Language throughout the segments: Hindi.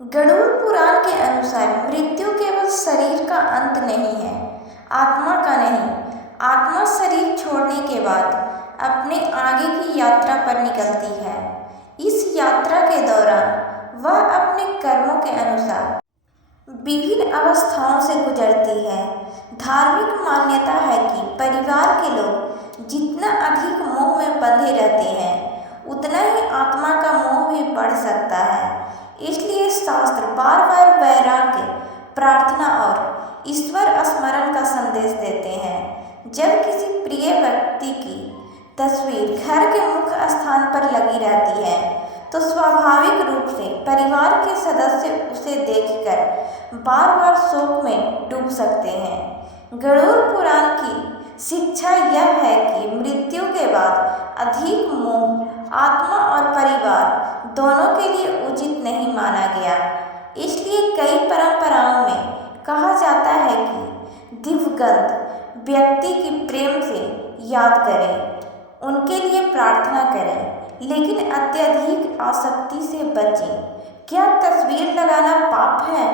गरुड़ पुराण के अनुसार मृत्यु केवल शरीर का अंत नहीं है, आत्मा का नहीं। आत्मा शरीर छोड़ने के बाद अपने आगे की यात्रा पर निकलती है। इस यात्रा के दौरान वह अपने कर्मों के अनुसार विभिन्न अवस्थाओं से गुजरती है। धार्मिक मान्यता है कि परिवार के लोग जितना अधिक मोह में बंधे रहते हैं, उतना ही आत्मा का मोह भी बढ़ सकता है। इसलिए शास्त्र बार बार वैराग्य, प्रार्थना और ईश्वर स्मरण का संदेश देते हैं। जब किसी प्रिय व्यक्ति की तस्वीर घर के मुख्य स्थान पर लगी रहती है, तो स्वाभाविक रूप से परिवार के सदस्य उसे देखकर बार बार शोक में डूब सकते हैं। गरुड़ पुराण की शिक्षा यह है कि मृत्यु के बाद अधिक मोह आत्मा और परिवार दोनों के लिए उचित नहीं माना गया। इसलिए कई परंपराओं में कहा जाता है कि दिवंगत व्यक्ति की प्रेम से याद करें, उनके लिए प्रार्थना करें, लेकिन अत्यधिक आसक्ति से बचें। क्या तस्वीर लगाना पाप है?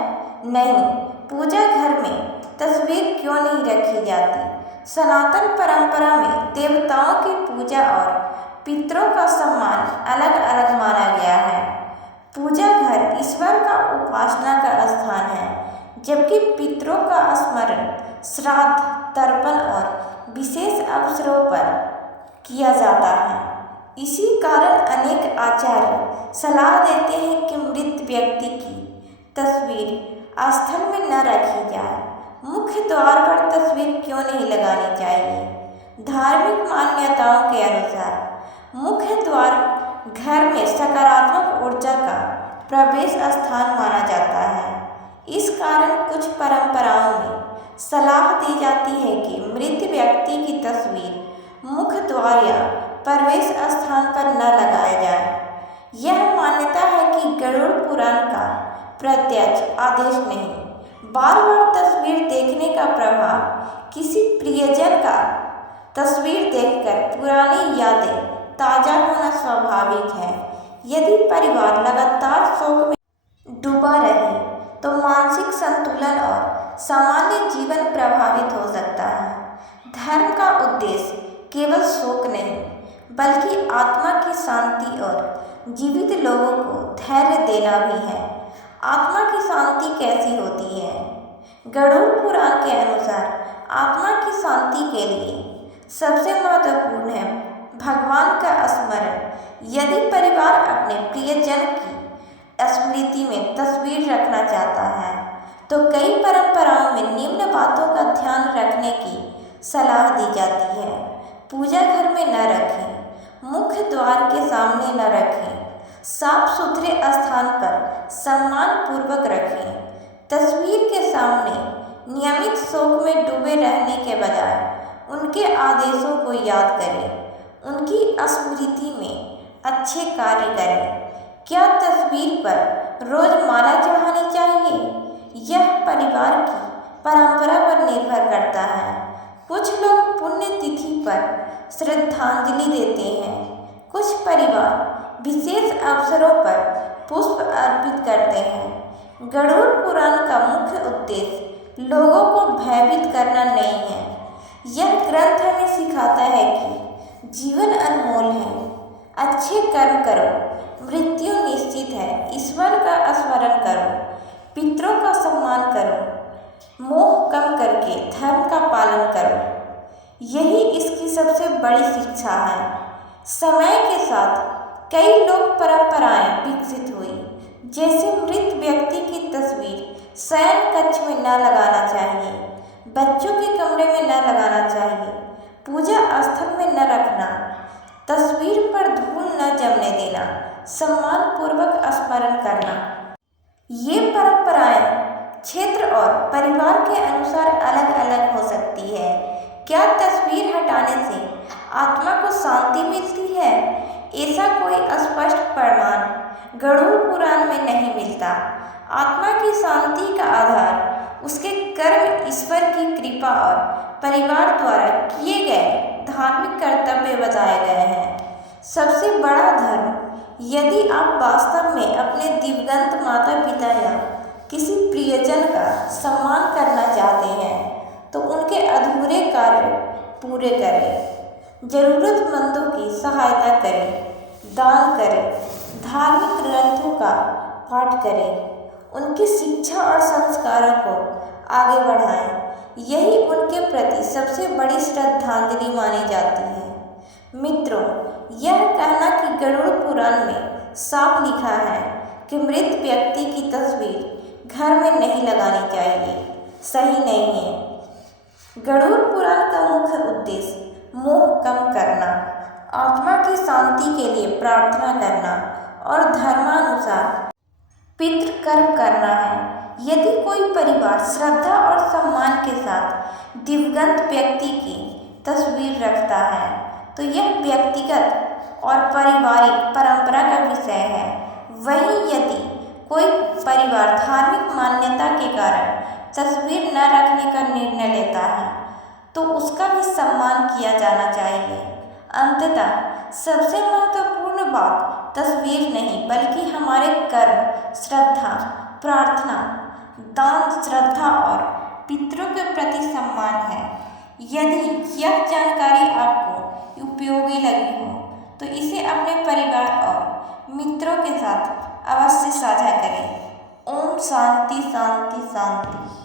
नहीं। पूजा घर में तस्वीर क्यों नहीं रखी जाती? सनातन परंपरा में देवताओं की पूजा और पितरों का सम्मान अलग अलग माना गया है। पूजा घर ईश्वर का उपासना का स्थान है, जबकि पितरों का स्मरण श्राद्ध, तर्पण और विशेष अवसरों पर किया जाता है। इसी कारण अनेक आचार्य सलाह देते हैं कि मृत व्यक्ति की तस्वीर स्थल में न रखी जाए। मुख्य द्वार पर तस्वीर क्यों नहीं लगानी चाहिए? धार्मिक मान्यताओं के अनुसार मुख्य द्वार घर में सकारात्मक ऊर्जा का प्रवेश स्थान माना जाता है। इस कारण कुछ परंपराओं में सलाह दी जाती है कि मृत व्यक्ति की तस्वीर मुख्य द्वार या प्रवेश स्थान पर न लगाया जाए। यह मान्यता है कि गरुड़ पुराण का प्रत्यक्ष आदेश नहीं, बार बार तस्वीर देखने का प्रभाव। किसी प्रियजन का तस्वीर देखकर पुरानी यादें ताज़ा होना स्वाभाविक है। यदि परिवार लगातार शोक में डूबा रहे, तो मानसिक संतुलन और सामान्य जीवन प्रभावित हो सकता है। धर्म का उद्देश्य केवल शोक नहीं, बल्कि आत्मा की शांति और जीवित लोगों को धैर्य देना भी है। आत्मा की शांति कैसी होती है? गरुड़ पुराण के अनुसार आत्मा की शांति के लिए सबसे महत्वपूर्ण है भगवान का स्मरण। यदि परिवार अपने प्रियजन की स्मृति में तस्वीर रखना चाहता है, तो कई परंपराओं में निम्न बातों का ध्यान रखने की सलाह दी जाती है। पूजा घर में न रखें, मुख्य द्वार के सामने न रखें, साफ सुथरे स्थान पर सम्मान पूर्वक रखें। तस्वीर के सामने नियमित शोक में डूबे रहने के बजाय उनके आदेशों को याद करें, उनकी स्मृति में अच्छे कार्य करें। क्या तस्वीर पर रोज माला चढ़ानी चाहिए? यह परिवार की परंपरा पर निर्भर करता है। कुछ लोग पुण्य तिथि पर श्रद्धांजलि देते हैं, कुछ परिवार विशेष अवसरों पर पुष्प अर्पित करते हैं। गरुड़ पुराण का मुख्य उद्देश्य लोगों को भयभीत करना नहीं है। यह ग्रंथ हमें सिखाता है कि जीवन अनमोल है, अच्छे कर्म करो, मृत्यु निश्चित है, ईश्वर का स्मरण करो, पितरों का सम्मान करो, मोह कम करके धर्म का पालन करो। यही इसकी सबसे बड़ी शिक्षा है। समय के साथ कई लोक परंपराएं विकसित हुई, जैसे मृत व्यक्ति की तस्वीर शयन कक्ष में न लगाना चाहिए, बच्चों के कमरे में न लगाना चाहिए, पूजा स्थल में न रखना, तस्वीर पर धूल न जमने देना, सम्मान पूर्वक स्मरण करना। ये परंपराएं क्षेत्र और परिवार के अनुसार अलग अलग हो सकती है। क्या तस्वीर हटाने से आत्मा को शांति मिलती है? ऐसा कोई स्पष्ट प्रमाण गरुड़ पुराण में नहीं मिलता। आत्मा की शांति का आधार उसके कर्म, ईश्वर की कृपा और परिवार द्वारा किए गए धार्मिक कर्तव्य बताए गए हैं। सबसे बड़ा धर्म यदि आप वास्तव में अपने दिवंगत माता पिता या किसी प्रियजन का सम्मान करना चाहते हैं तो उनके अधूरे कार्य पूरे करें, जरूरतमंदों की सहायता करें, दान करें, धार्मिक ग्रंथों का पाठ करें, उनकी शिक्षा और संस्कारों को आगे बढ़ाएं। यही उनके प्रति सबसे बड़ी श्रद्धांजलि मानी जाती है। मित्रों, यह कहना कि गरुड़ पुराण में साफ लिखा है कि मृत व्यक्ति की तस्वीर घर में नहीं लगानी चाहिए, सही नहीं है। गरुड़ पुराण का मुख्य उद्देश्य मोह कम करना, आत्मा की शांति के लिए प्रार्थना करना और धर्मानुसार पितृकर्म करना है। यदि कोई परिवार श्रद्धा और सम्मान के साथ दिवंगत व्यक्ति की तस्वीर रखता है तो यह व्यक्तिगत और पारिवारिक परंपरा का विषय है। वहीं यदि कोई परिवार धार्मिक मान्यता के कारण तस्वीर न रखने का निर्णय लेता है तो उसका भी सम्मान किया जाना चाहिए। अंततः सबसे महत्वपूर्ण बात तस्वीर नहीं बल्कि हमारे कर्म, श्रद्धा, प्रार्थना, दान, श्रद्धा और पितरों के प्रति सम्मान है। यदि यह जानकारी आपको उपयोगी लगी हो तो इसे अपने परिवार और मित्रों के साथ अवश्य साझा करें। ओम शांति शांति शांति।